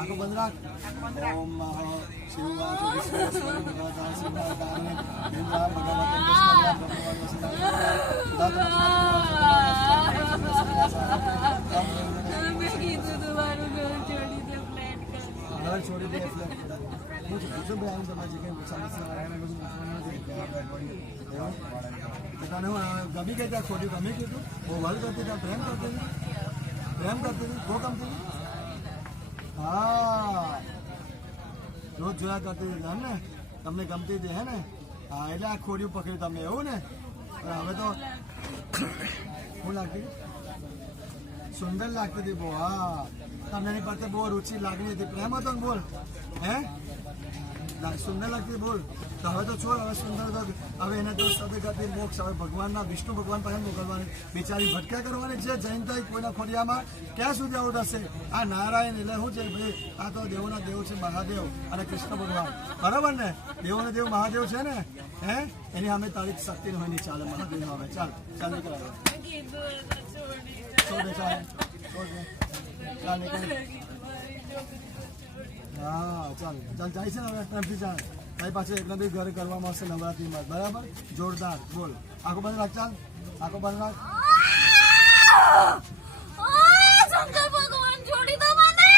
આખો બંધ રાખ. ઓમ શિવાય ભગવાન શિવાય ઇન્દ્રા ભગવાન છોડી દે ફ્લેટ હું પૂછું ભાઈ આવું તમારી જગ્યાએ તને હું ગમી ગઈ ત્યાં ખોટ્યું ગમી કીધું હું વલ કરતી ત્યાં પ્રેમ કરતી હતી બહુ ગમતી હતી. હા રોજ જોયા કરતી હતી ને તમને ગમતી હતી હે ને. હા એટલે આ ખોડિયું પકડ્યું તમે એવું ને. હવે તો શું લાગતી સુંદર લાગતી હતી બહુ. હા તમને એની પાસે બહુ રુચિ લાગણી હતી પ્રેમ હતો ને બોલ હે સુંદર લાગતી બોલ. તો હવે તો છોડ હવે સુંદર હતો હવે એને તો સાથે કરતી મોક્ષ હવે ભગવાનના વિષ્ણુ ભગવાન પાસે મોકલવાની બિચારી ભટકા કરવાની છે. જૈન તો કોઈના ખોડિયામાં ક્યાં સુધી આવું થશે. આ નારાયણ એટલે શું છે ભાઈ આ તો દેવોના દેવ છે મહાદેવ અને કૃષ્ણ ભગવાન બરાબર ને. દેવોના દેવ મહાદેવ છે ને હે એની સામે તારીખ શક્તિ હોય નહીં ચાલે મહાદેવ હવે ચાલ ચાલ નીકળ ચાલ નીકળ. હા ચાલ ચાલ જાય છે ને હવે પ્રેમથી ચાલ તારી પાછળ એકલા બી ઘર કરવામાં આવશે નવરાત્રીમાં બરાબર જોરદાર બોલ. આખો બંધ રાખ ચાલ આખો બંધ રાખ. શંકર ભગવાન છોડી દો મને.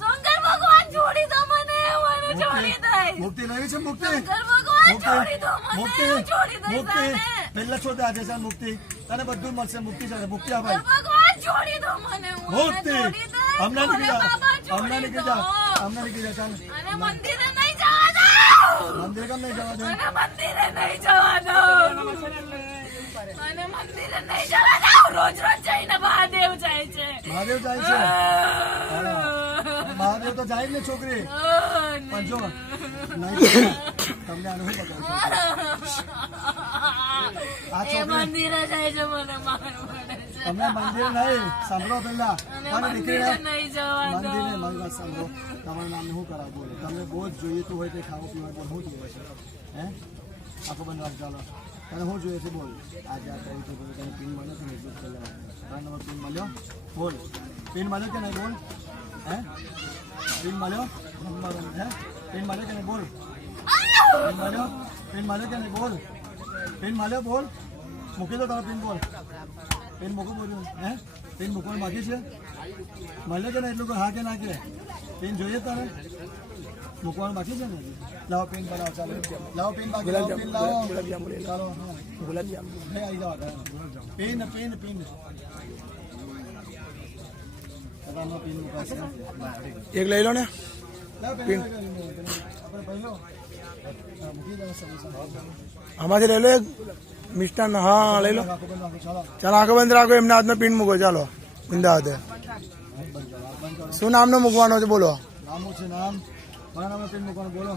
શંકર ભગવાન છોડી દો મને. મને છોડી દે. મુક્તિ લેવી છે મુક્તિ. શંકર ભગવાન છોડી દો મને. મુક્તિ છોડી દે મુક્તિ પહેલા છોડ આજે છે મુક્તિ તને બધું મળશે મુક્તિ છે મુક્તિ આ ભાઈ ભગવાન છોડી દો મને. મુક્તિ હમણાં નીકળી જા હમણાં નીકળી જા ચાલ. અને મંદિરે નહીં જવા દો. મંદિર કેમ નહીં જવા દે. મને મંદિરે નહીં જવા દો. મને મંદિરે નહીં જવા દો. રોજ રોજ જઈને મહાદેવ જાય છે. મહાદેવ જાય છે મહાદેવ તો જાય જ ને છોકરી પણ જો નહીં તમને આનું શું પકડશે આ એ છોકરી મંદિરે જાય છે મને મારવું પડે છે. તમને મંદિર નહીં સાંભળો પેલા અને મંદિરે નહીં જવા દો. મંદિરે મારી વાત સાંભળો તમારું નામ શું કરાવ બોલો તમને બહુ જ જોઈતું હોય તે ખાવું પીવા બોલ શું જોઈએ છે હે આખો બંધ રાખ ચાલો તને શું જોઈએ છે બોલ. આજે આ કરી તો તને પિન મળ્યો છે ને એટલું જ કરી નંબર પિન મળ્યો બોલ. પિન મળ્યો કે નહીં બોલ હે પિન મળ્યો નંબર હે પિન મળ્યો કે નહીં બોલ. પિન મળ્યો કે નહીં બોલ. પિન મળ્યો બોલ. મૂકી દો તારો પિન બોલ. પિન મૂકો બોલ્યું હે પિન મૂકવાનું બાકી છે મળ્યો કે નહીં એટલું હા કે ના કે પિન જોઈએ તારે મૂકવાનું બાકી છે ને. લાવો પિન બનાવો ચાલો લાવો પિન બાકી લાવો પિન લાવો ચાલો આવી જાઓ પિન પિન પિન પિન મૂકાશે એક લઈ લો ને પિન આપણે પહેલો મૂકી દો આમાંથી લઈ લો એક મિષ્ટાન. હા લઈ લો ચાલો આંખો બંધ રાખો એમના હાથનો પિન મૂકો ચાલો અમદાવાદે. શું નામનો મૂકવાનો છે બોલો. નામું છે નામ મારા નામનો પિન મૂકવાનું બોલો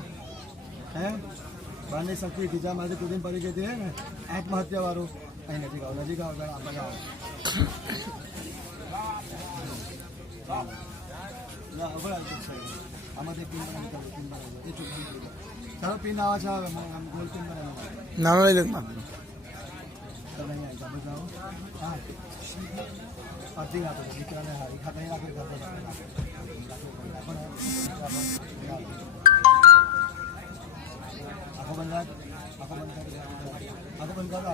હે બારની શક્તિ ખીચામાંથી કુદીને પડી ગઈ હતી હે ને આત્મહત્યા વાળું અહીં નજીક આવો આપણે આવો આમાંથી પિન બનાવી ચાલો પિન આવા છે હવે ગોલ પિન બનાવી નાનો લઈ લો તમે અહીંયા જાઓ હા અડધી રાખો દીકરાને હા ખાતા રાખો આખો બંધ રાખ આખો બંધ કરો